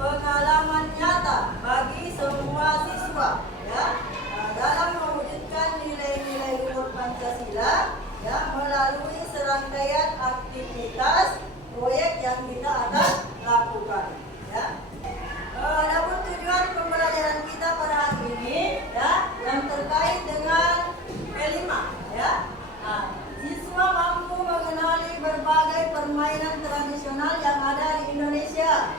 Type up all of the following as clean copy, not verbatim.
pengalaman nyata bagi semua siswa ya dalam mewujudkan nilai-nilai luhur Pancasila ya melalui serangkaian aktivitas proyek yang kita akan lakukan ya. Adapun tujuan pembelajaran kita pada hari ini ya yang terkait dengan P5 ya. Nah, siswa mampu mengenali berbagai permainan tradisional yang ada di Indonesia.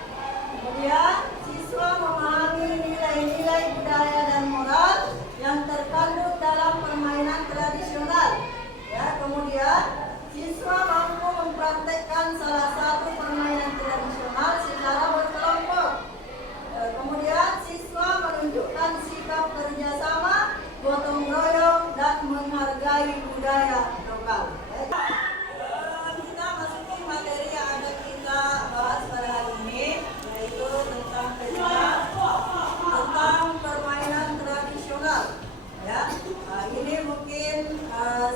Kemudian siswa memahami nilai-nilai budaya dan moral yang terkandung dalam permainan tradisional. Ya, kemudian siswa mampu mempraktekkan salah satu permainan tradisional secara berkelompok. Kemudian siswa menunjukkan sikap kerjasama, gotong royong, dan menghargai budaya lokal. Kita masuki materi yang ada kita bahas pada hari ini, yaitu tentang permainan tradisional. Ya, ini mungkin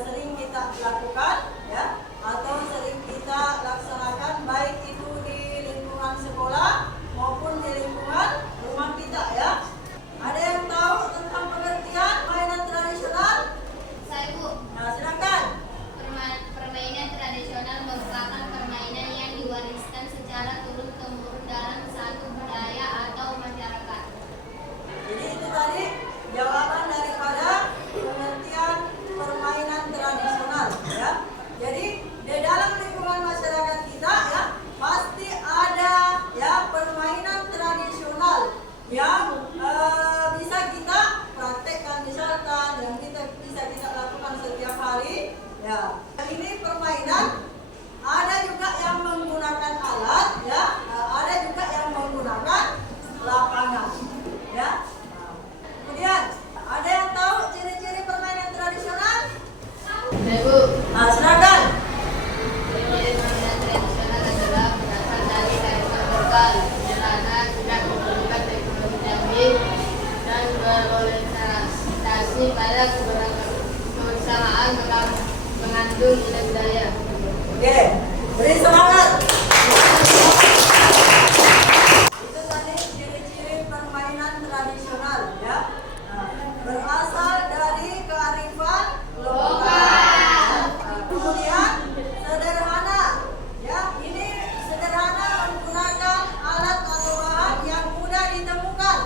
sering kita lakukan, ya, atau sering kita laksanakan baik itu di lingkungan sekolah maupun di lingkungan rumah kita ya. Ada yang tahu tentang pengertian permainan tradisional? Saya, Bu. Nah, silakan. Permainan tradisional merupakan permainan yang diwariskan secara turun-temurun dalam satu budaya atau masyarakat. Jadi itu tadi jawaban daripada pengertian permainan tradisional ya. Jadi di dalam lingkungan masyarakat kita ya pasti ada ya permainan tradisional yang bisa kita praktekkan, misalkan yang bisa kita lakukan setiap hari ya. Ini permainan ada juga yang menggunakan alat ya, ada juga yang menggunakan lapangan ya. Kemudian ada yang tahu ciri-ciri permainan tradisional? Saya, Bu. Nah, silakan. Ciri-ciri permainan tradisional adalah berasal dari kearifan lokal, sederhana, tidak memerlukan teknologi canggih, dan berorientasi pada kebersamaan mengandung nilai budaya. Oke, beri semangat. Itu tadi ciri-ciri permainan tradisional ya. Berasal dari kearifan lokal. Kemudian sederhana ya. Ini sederhana menggunakan alat atau bahan yang mudah ditemukan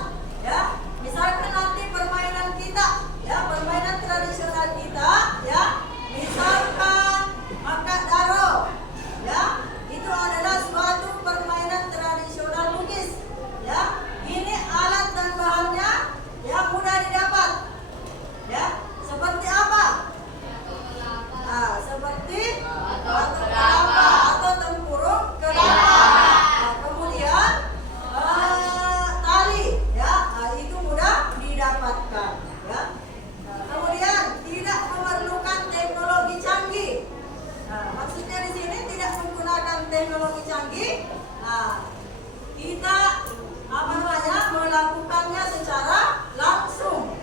ya. Misalkan nanti permainan kita ya, permainan tradisional kita ya. Misalkan angkat daro ya. Itu adalah suatu permainan tradisional Bugis ya. Ini alat dan bahannya yang mudah didapat ya. Seperti apa? Nah, seperti batu kelapa atau tempurung kelapa. Nah, kemudian tali ya. Nah, itu mudah didapatkan ya. Nah, kemudian tidak memerlukan teknologi canggih. Nah, maksudnya di sini tidak menggunakan teknologi canggih. Nah, kita melakukannya secara langsung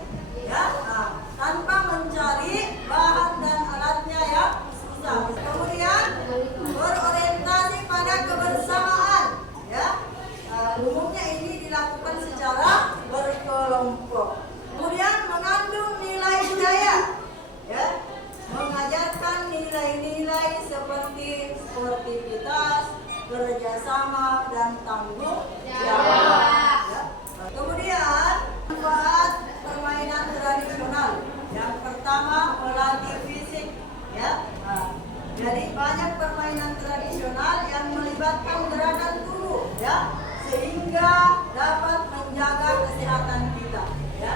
ya. Nah, tanpa mencari bahan dan alatnya yang susah. Kemudian berorientasi pada kebersamaan ya. Umumnya ini dilakukan secara berkelompok. Kemudian mengandung nilai budaya ya, mengajarkan nilai-nilai seperti sportivitas, kerjasama, dan tanggung jawab ya. Kemudian manfaat permainan tradisional yang pertama melatih fisik ya. Jadi banyak permainan tradisional yang melibatkan gerakan tubuh ya, sehingga dapat menjaga kesehatan kita ya.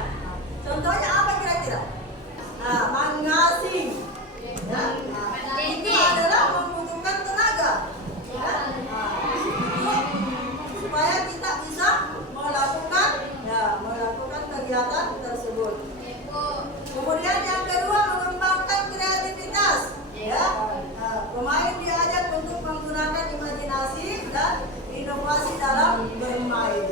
Contohnya apa kira-kira? Nah, manggasing ya. Itu adalah membutuhkan tenaga ya. Supaya kita bisa melakukan kegiatan tersebut. Kemudian yang kedua mengembangkan kreativitas ya. Pemain diajak untuk menggunakan imajinasi dan inovasi dalam bermain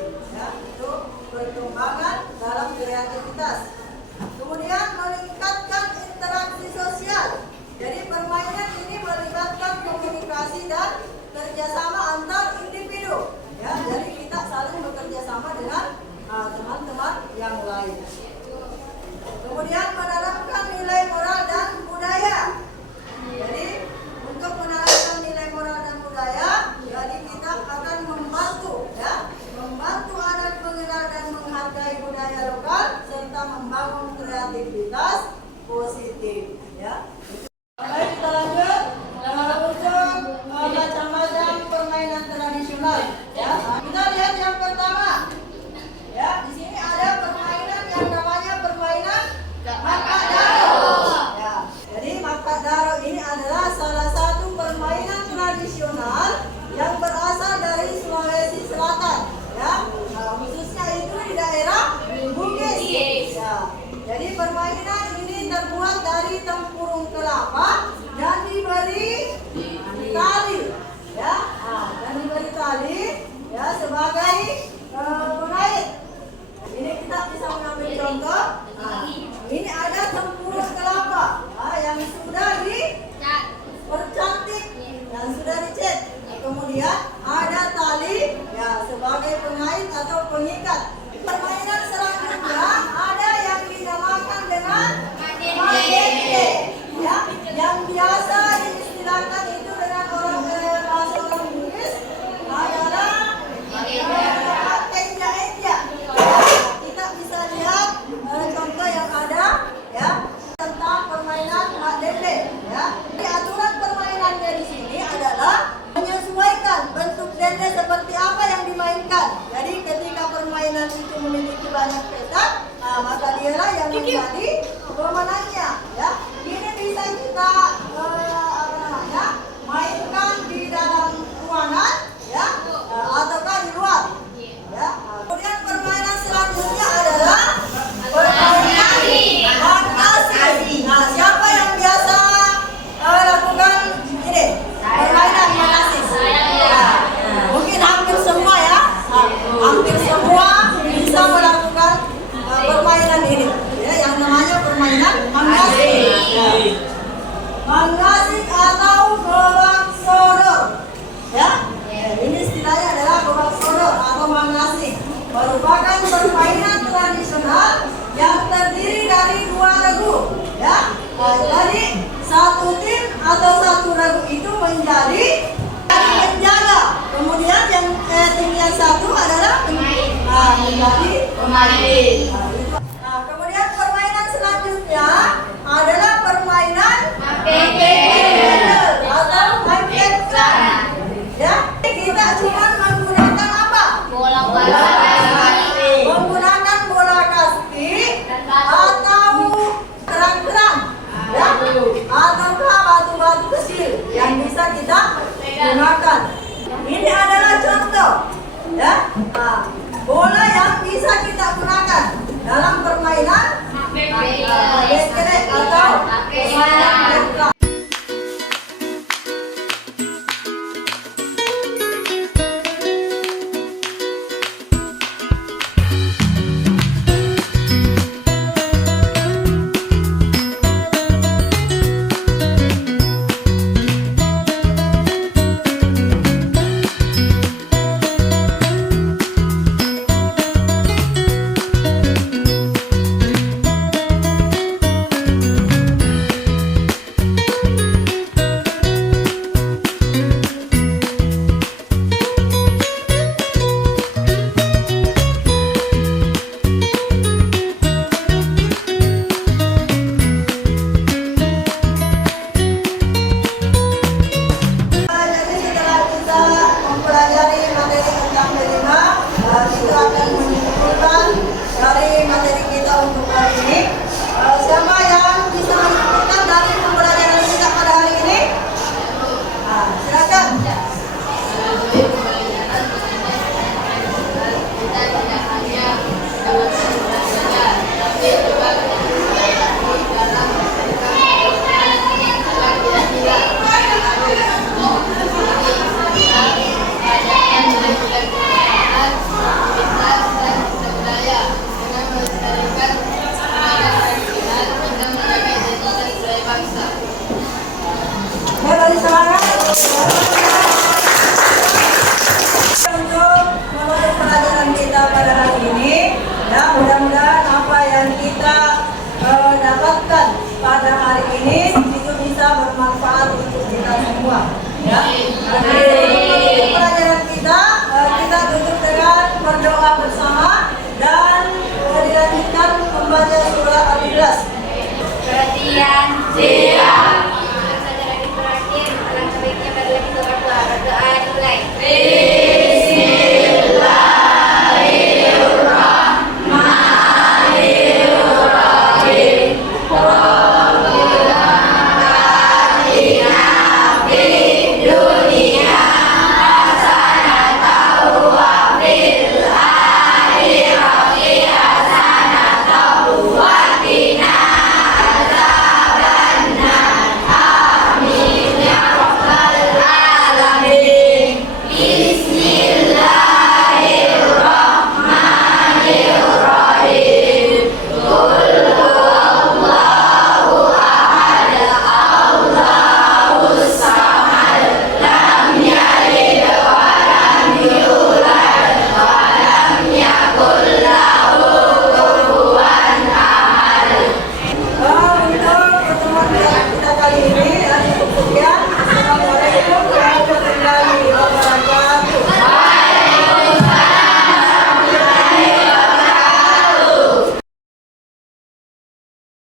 bersama dengan teman-teman yang lain. Kemudian menanamkan nilai moral dan budaya. Jadi untuk menanamkan nilai moral dan budaya, jadi kita akan membantu anak mengenal dan menghargai budaya lokal serta membangun kreativitas positif. Ya. Baik, kita lanjut untuk macam-macam permainan tradisional. Ya, kita lihat yang pertama. Ya, di sini ada permainan yang namanya permainan mapak daro. Ya, jadi mapak daro ini adalah salah satu permainan tradisional yang berasal dari Sulawesi Selatan. Ya, khususnya itu di daerah Bugis. Ya, jadi permainan ini terbuat dari tempurung kelapa dan diberi tali. Ya, dan diberi tali ya sebagai pengait. Ini kita bisa mengambil contoh. Ini ada tempurung kelapa yang sudah dipercantik, yang sudah dicat. Kemudian ada tali ya sebagai pengait atau pengikat. Permainan selanjutnya ada yang dinamakan dengan madende. Ya, yang biasa diistilahkan itu dengan bahasa orang Bugis adalah enja-enja. Kita bisa lihat contoh yang ada ya tentang permainan madende. Ya, jadi aturan permainannya di sini adalah menyesuaikan bentuk dende seperti apa yang dimainkan. Jadi ketika permainan itu memiliki banyak petak, maka dialah yang menjadi pemenangnya. Ya, ini bisa kita mainkan di dalam ruangan, ya, ataukah di luar. Ya. Kemudian permainan selanjutnya adalah permainan mangasi. Nah, siapa yang biasa lakukan ini? Permainan mangasi. Mungkin hampir semua ya. Hampir semua bisa melakukan permainan ini. Ya, yang namanya permainan mangasi. Mangasi atau gobak sodor. Ya. Ini istilahnya adalah gobak sodor atau mangasi. Merupakan permainan tradisional yang terdiri dari 2 regu. Ya. Jadi satu tim atau satu regu itu menjadi penjaga. Kemudian yang tim yang satu adalah menjadi pemain. Nah, kemudian permainan selanjutnya adalah permainan atau main clan. Ya, kita cuma menggunakan apa? Bola Menggunakan bola kasti atau kerang-kerang, ya, ataukah batu-batu kecil yang bisa kita gunakan. Ini adalah contoh, ya, bola yang bisa kita gunakan dalam permainan basket atau permainan clan. Di